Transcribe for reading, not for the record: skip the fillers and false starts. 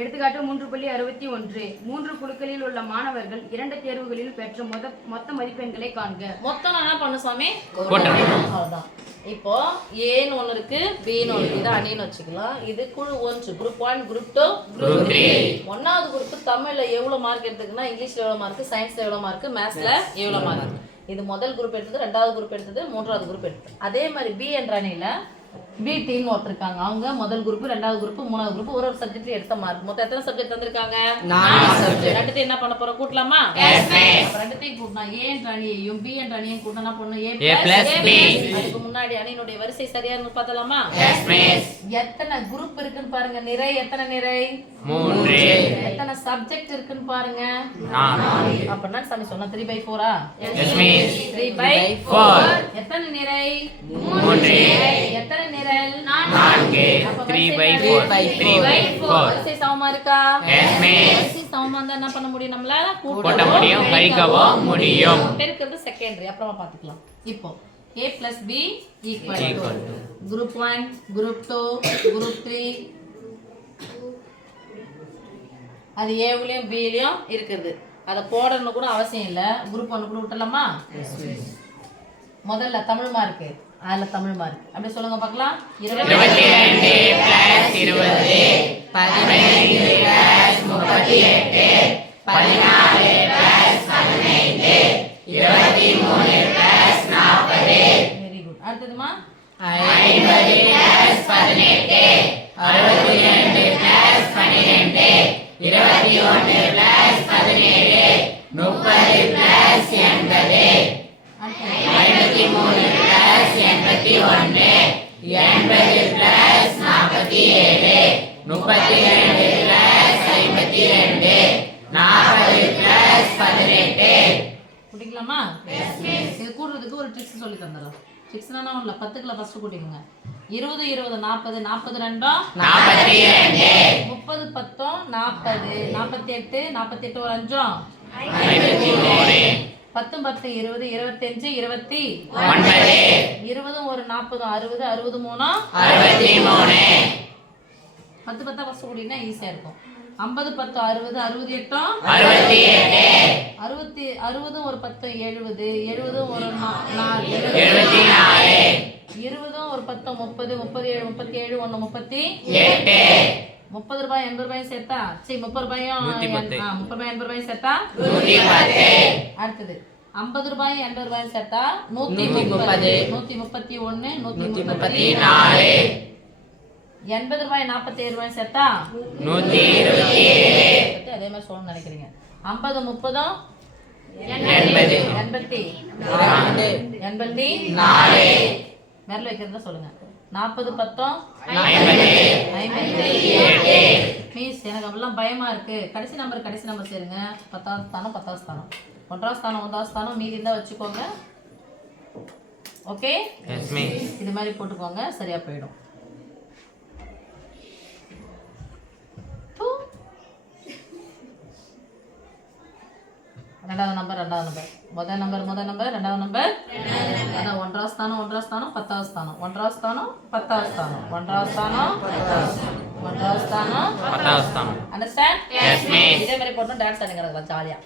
எடுத்துக்காட்டு 3.61 3 குழுக்களில் உள்ள மாணவர்கள் 2 தேர்வுகளில் பெற்ற மொத்த மதிப்பெண்களை காண்க. மொத்தம் நான் என்ன பண்ண சுவாமி? அவ்வளவுதான். இப்போ ஏன்னு ஒன்று இருக்கு, பின்னு ஒன்று இருக்கு. இதை அணின்னு வச்சுக்கலாம். இது குழு 1, குரூப் 1, குரூப் 2, குரூப் 3. ஒன்னாவது குரூப் தமிழ்ல எவ்வளவு மார்க் எடுத்துக்குன்னா, இங்கிலீஷ்ல எவ்வளவு மார்க், சயின்ஸ்ல எவ்வளவு மார்க், மேத்ஸ்ல எவ்வளவு மார்க். இது முதல் குரூப் எடுத்தது, ரெண்டாவது குரூப் எடுத்தது, மூன்றாவது குரூப் எடுத்தது. அதே மாதிரி பி என்ற அணியில பி டீம் ஒருத்தர் இருக்காங்க. அவங்க முதல் குரூப், ரெண்டாவது குரூப், மூணாவது குரூப் ஒரு சப்ஜெக்ட்ல எடுத்த மார்க். மொத்தம் எத்தனை சப்ஜெக்ட் வந்திருக்காங்க? 4 சப்ஜெக்ட். ரெண்டுத்தையும் என்ன பண்ண போறோம்? கூட்டலாமா? அப்ப ரெண்டுத்தையும் கூட்டினா ஏ என்ற அணியையும் பி என்ற அணியையும் கூட்டினா என்ன பண்ணணும்? ஏ பிளஸ் பி. அதுக்கு முன்னாடி அணியினுடைய வரிசை சரியானு பார்த்தலாமா? எத்தனை குரூப் இருக்குன்னு பாருங்க. நிறை எத்தனை நிறை? 3. எத்தனை சப்ஜெக்ட் இருக்குன்னு பாருங்க. 4. அப்பனா சாமி சொன்னா 3/4 எஸ் மிஸ் 3/4. எத்தனை நிறை? 3. எத்தனை நிரல்? 4. 3/4 வரிசை சமமா இருக்கா? Yes miss. வரிசை சமமா இருந்தா என்ன பண்ண முடியும்? நம்மளால கூட்ட முடியும், கழிக்கவும் முடியும். பெருக்கிறது செகண்டரி, அப்புறமா பாத்துக்கலாம். இப்போ a plus b equal to group 1, group 2, group 3. அது ஏவுலயும் பிலயும் இருக்குது. அதை போடணும் கூட அவசியம் இல்லை. குரூப் 1 கூட விட்டலாமா? முதல்ல தமிழ் மார்க்கு, அதுல தமிழ் மார்க் அப்படியே சொல்லுங்க பார்க்கலாம். 22 + 20 15 + 38 14 + 15 23 + 40. Very good. அடுத்ததுமா 50 + 18 62 + 12 21 + 17 30 + 80 53 + 81 80 + 47 32 + 52 40 + 18. கூட்டிக்கலாமா? இது கூட்டுறதுக்கு ஒரு ட்ரிக்ஸ் சொல்லி தந்துடலாம். ட்ரிக்ஸ்னா ஒன்றும் 10க்குள்ள ஃபர்ஸ்ட் கூட்டிக்கோங்க. 20 20 40 40 2 42 30 10 40 48 48 ஒரு 5 53 10 10 20 25 29 20 ஒரு 40 60 63 63 10 10 ஃபர்ஸ்ட் கூட்டினா ஈஸியா இருக்கும். 50 10 60 68 67 60 ஒரு 10 70 70 ஒரு 4 74 20 ஒரு 10 30 37 37 1 38 30 ரூபாய் 80 ரூபாய் சேர்த்தா சரி 30 ரூபாயும் 30 ரூபாய் 80 ரூபாய் சேர்த்தா 110. அடுத்தது 50 ரூபாய் 80 ரூபாய் சேர்த்தா 130 131 134 80 ரூபாய் 47 ரூபாய் சேர்த்தா 127. அதே மாதிரி சொல்லணும்னு நினைக்கிறீங்க. 50 30 80 84 மேல வைக்கிறதா சொல்லுங்க. 40 10 57 மிஸ் எனக்கு அப்படிலாம் பயமா இருக்கு. கடைசி நம்பர் சேருங்க. 10வது ஸ்தானம் 10வது ஸ்தானம் 1வது ஸ்தானம் 1வது ஸ்தானம் மீதி இருந்தா வச்சுக்கோங்க. Okay yes miss. இது மாதிரி போட்டுக்கோங்க, சரியா போயிடும். ரெண்டாவது நம்பர் முதல் நம்பர் ரெண்டாவது நம்பர் அதான் 1வது ஸ்தானம் 1வது ஸ்தானம் 10வது ஸ்தானம் 1வது ஸ்தானம் 10வது ஸ்தானம் 1வது ஸ்தானம் 10வது ஸ்தானம் 1வது ஸ்தானம். அண்டர்ஸ்டாண்ட்? Yes miss. இதே மாதிரி போட்டோம் டான்ஸ் ஆடுங்க ஜாலியா.